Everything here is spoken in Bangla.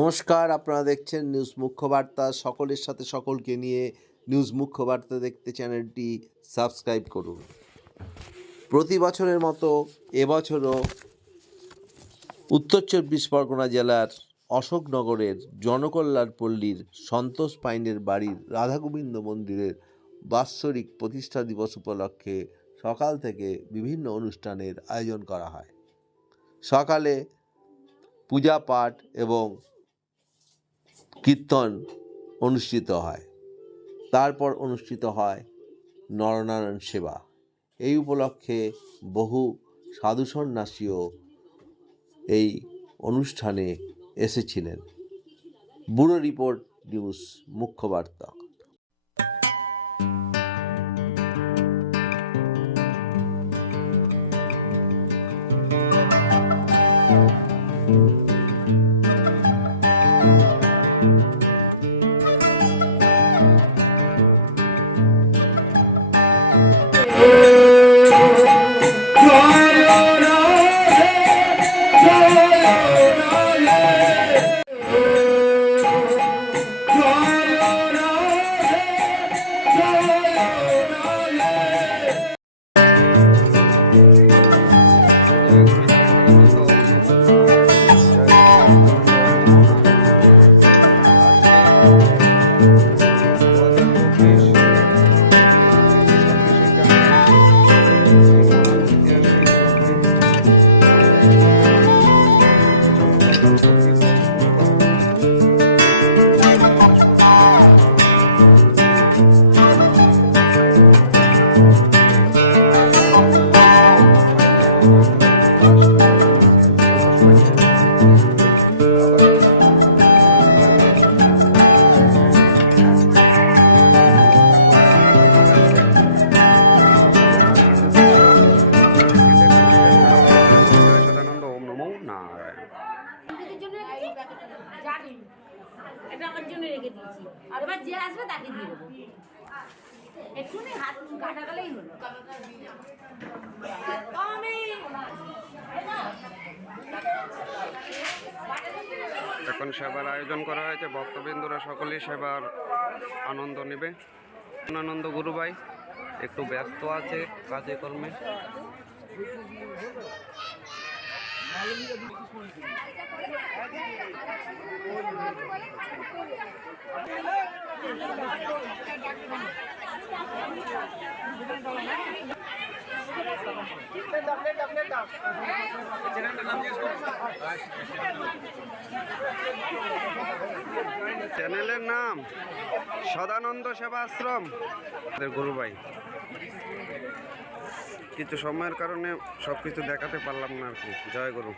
নমস্কার, আপনারা দেখছেন নিউজ মুখ্য বার্তা। সকলের সাথে সকলকে নিয়ে নিউজ মুখ্য বার্তা দেখতে চ্যানেলটি সাবস্ক্রাইব করুন। প্রতি বছরের মতো এবছরও উত্তর চব্বিশ পরগনা জেলার অশোকনগরের জনকল্যাণ পল্লীর সন্তোষ পাইনের বাড়ির রাধাগোবিন্দ মন্দিরের বাৎসরিক প্রতিষ্ঠা দিবস উপলক্ষে সকাল থেকে বিভিন্ন অনুষ্ঠানের আয়োজন করা হয়। সকালে পূজা পাঠ এবং কীর্তন অনুষ্ঠিত হয়, তারপর অনুষ্ঠিত হয় নরনারায়ণ সেবা। এই উপলক্ষে বহু সাধু সন্ন্যাসীও এই অনুষ্ঠানে এসেছিলেন। ব্যুরো রিপোর্ট, নিউজ মুখ্য বার্তা। এখন সেবার আয়োজন করা হয়েছে, ভক্তবৃন্দরা সকলেই সেবার আনন্দ নেবে। আনন্দ গুরুভাই একটু ব্যস্ত আছে কাজে কর্মে। চ্যানেলের নাম সদানন্দ সেবা আশ্রম। গুরুভাই কিছু সময়ের কারণে সবকিছু দেখাতে পারলাম না আর কি। জয় গুরু।